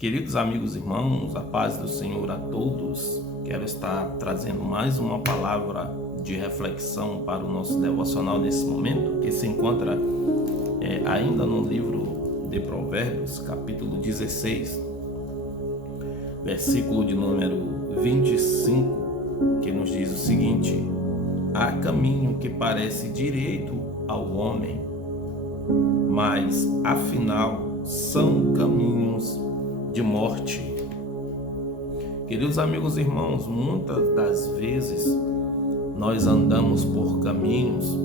Queridos amigos e irmãos, a paz do Senhor a todos. Quero estar trazendo mais uma palavra de reflexão para o nosso devocional nesse momento, que se encontra ainda no livro de Provérbios, capítulo 16, versículo de número 25, que nos diz o seguinte: há caminho que parece direito ao homem, mas afinal são caminhos de morte. Queridos amigos e irmãos, muitas das vezes nós andamos por caminhos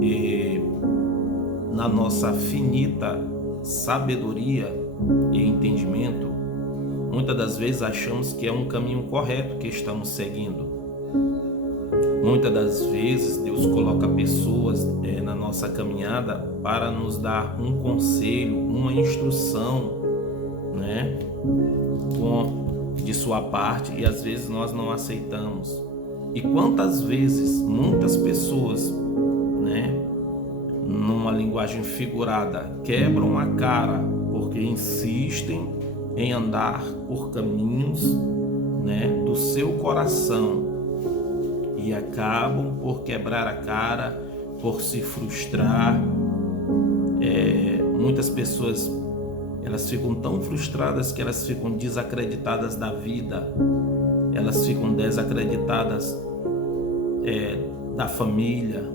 e na nossa finita sabedoria e entendimento, muitas das vezes achamos que é um caminho correto que estamos seguindo. Muitas das vezes Deus coloca pessoas na nossa caminhada para nos dar um conselho, uma instrução, de sua parte, e às vezes nós não aceitamos. E quantas vezes muitas pessoas, numa linguagem figurada, quebram a cara porque insistem em andar por caminhos, do seu coração, e acabam por quebrar a cara, por se frustrar. Muitas pessoas, elas ficam tão frustradas que elas ficam desacreditadas da vida, elas ficam desacreditadas da família,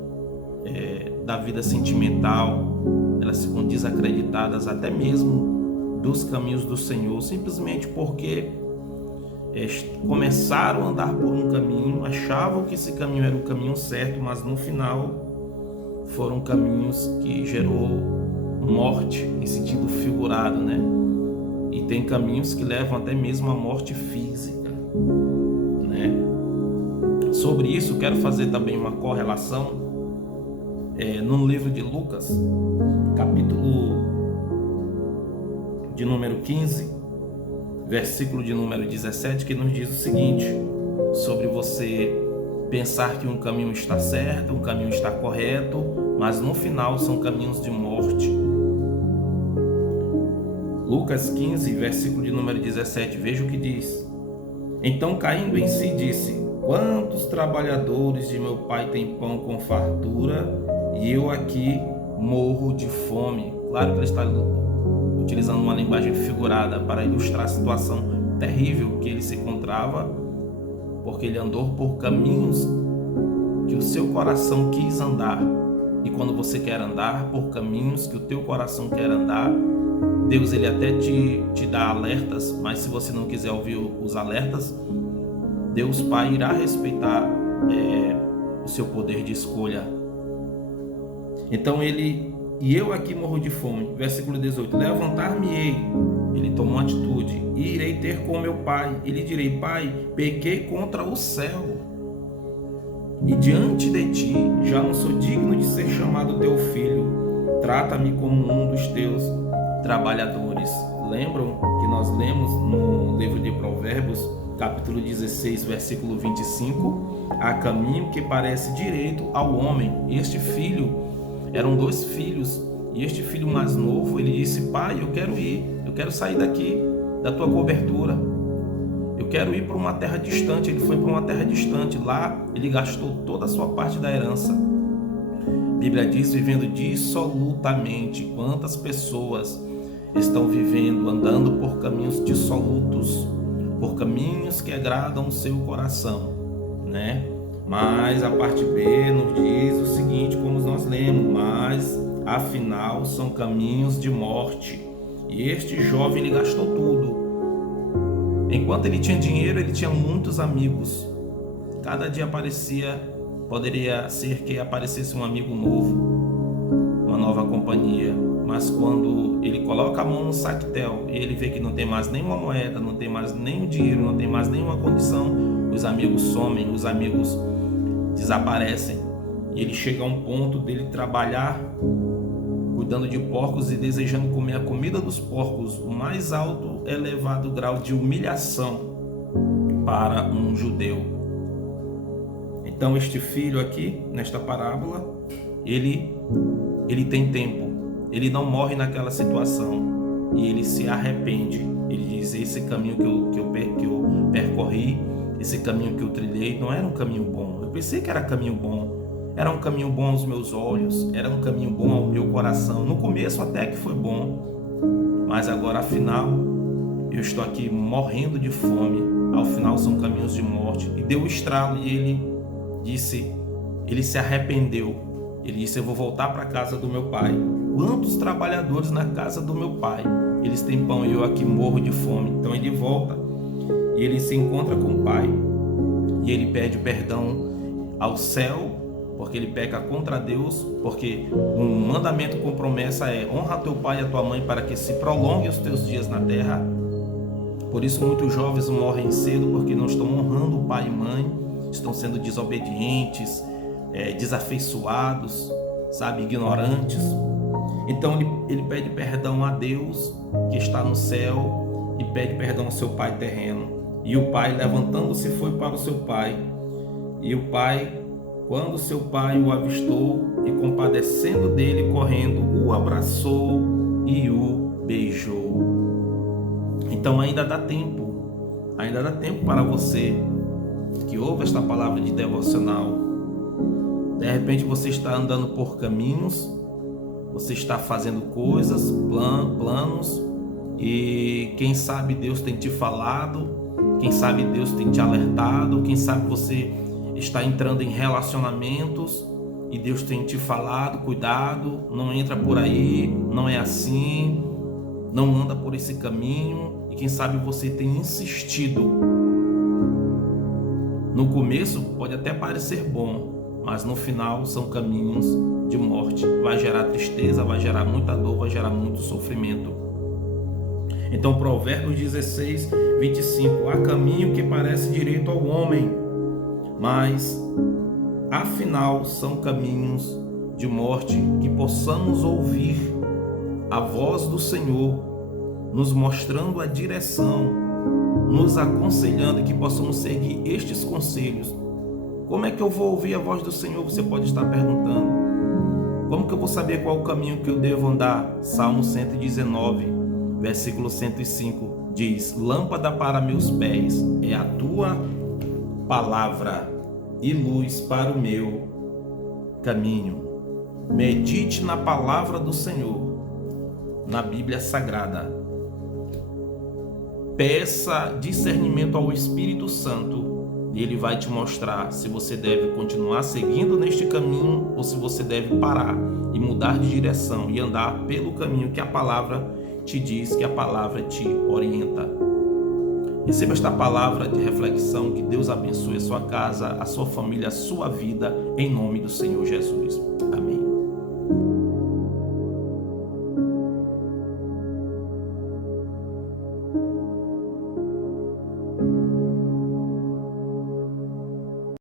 da vida sentimental, elas ficam desacreditadas até mesmo dos caminhos do Senhor, simplesmente porque começaram a andar por um caminho, achavam que esse caminho era o caminho certo, mas no final foram caminhos que gerou morte em sentido figurado, E tem caminhos que levam até mesmo à morte física, Sobre isso, quero fazer também uma correlação no livro de Lucas, capítulo de número 15, versículo de número 17, que nos diz o seguinte: sobre você pensar que um caminho está certo, um caminho está correto, mas no final são caminhos de morte. Lucas 15, versículo de número 17, veja o que diz: então, caindo em si, disse: quantos trabalhadores de meu pai têm pão com fartura, e eu aqui morro de fome. Claro que ele está utilizando uma linguagem figurada para ilustrar a situação terrível que ele se encontrava, porque ele andou por caminhos que o seu coração quis andar. E quando você quer andar por caminhos que o teu coração quer andar, Deus ele até te dá alertas, mas se você não quiser ouvir os alertas, Deus Pai irá respeitar o seu poder de escolha. Então e eu aqui morro de fome. Versículo 18: levantar-me-ei, ele tomou uma atitude, e irei ter com meu pai, e lhe direi: pai, pequei contra o céu e diante de ti, já não sou digno de ser chamado teu filho, trata-me como um dos teus trabalhadores. Lembram que nós lemos no livro de Provérbios, capítulo 16, versículo 25: há caminho que parece direito ao homem. Este filho, eram dois filhos, e este filho mais novo, ele disse: pai, eu quero sair daqui, da tua cobertura, eu quero ir para uma terra distante. Ele foi para uma terra distante, lá ele gastou toda a sua parte da herança. A Bíblia diz: vivendo dissolutamente. Quantas pessoas estão vivendo, andando por caminhos dissolutos, por caminhos que agradam o seu coração, Mas a parte B nos diz o seguinte, como nós lemos: mas afinal são caminhos de morte. E este jovem, ele gastou tudo. Enquanto ele tinha dinheiro, ele tinha muitos amigos. Cada dia poderia ser que aparecesse um amigo novo, uma nova companhia. Mas quando ele coloca a mão no saquetel e ele vê que não tem mais nenhuma moeda, não tem mais nenhum dinheiro, não tem mais nenhuma condição, os amigos somem, os amigos desaparecem. E ele chega a um ponto dele trabalhar cuidando de porcos e desejando comer a comida dos porcos, o mais alto elevado grau de humilhação para um judeu. Então este filho aqui, nesta parábola, ele tem tempo, ele não morre naquela situação, e ele se arrepende. Ele diz: esse caminho que eu percorri, esse caminho que eu trilhei, não era um caminho bom. Eu pensei que era caminho bom, era um caminho bom aos meus olhos, era um caminho bom ao meu coração. No começo até que foi bom, mas agora afinal eu estou aqui morrendo de fome. Ao final são caminhos de morte. E deu um estralo e ele disse, ele se arrependeu. Ele disse: eu vou voltar para a casa do meu pai. Quantos trabalhadores na casa do meu pai? Eles têm pão e eu aqui morro de fome. Então ele volta e ele se encontra com o pai e ele pede perdão ao céu, porque ele peca contra Deus, porque um mandamento com promessa é: honra teu pai e a tua mãe para que se prolongue os teus dias na terra. Por isso muitos jovens morrem cedo, porque não estão honrando o pai e mãe, estão sendo desobedientes, desafeiçoados, sabe, ignorantes. Então ele pede perdão a Deus que está no céu e pede perdão ao seu pai terreno. E o pai, levantando-se, foi para o seu pai. E o pai, quando seu pai o avistou e compadecendo dele, correndo, o abraçou e o beijou. Então ainda dá tempo para você que ouve esta palavra de devocional. De repente você está andando por caminhos, você está fazendo coisas, planos, e quem sabe Deus tem te falado, quem sabe Deus tem te alertado, quem sabe você está entrando em relacionamentos e Deus tem te falado: cuidado, não entra por aí, não é assim, não anda por esse caminho. E quem sabe você tem insistido. No começo pode até parecer bom, mas no final são caminhos de morte. Vai gerar tristeza, vai gerar muita dor, vai gerar muito sofrimento. Então Provérbios 16, 25: há caminho que parece direito ao homem, mas afinal são caminhos de morte. Que possamos ouvir a voz do Senhor nos mostrando a direção, nos aconselhando, e que possamos seguir estes conselhos. Como é que eu vou ouvir a voz do Senhor? Você pode estar perguntando. Como que eu vou saber qual o caminho que eu devo andar? Salmo 119, versículo 105 diz: lâmpada para meus pés é a tua palavra e luz para o meu caminho. Medite na palavra do Senhor, na Bíblia Sagrada. Peça discernimento ao Espírito Santo e ele vai te mostrar se você deve continuar seguindo neste caminho ou se você deve parar e mudar de direção e andar pelo caminho que a palavra te diz, que a palavra te orienta. Receba esta palavra de reflexão. Que Deus abençoe a sua casa, a sua família, a sua vida, em nome do Senhor Jesus. Amém.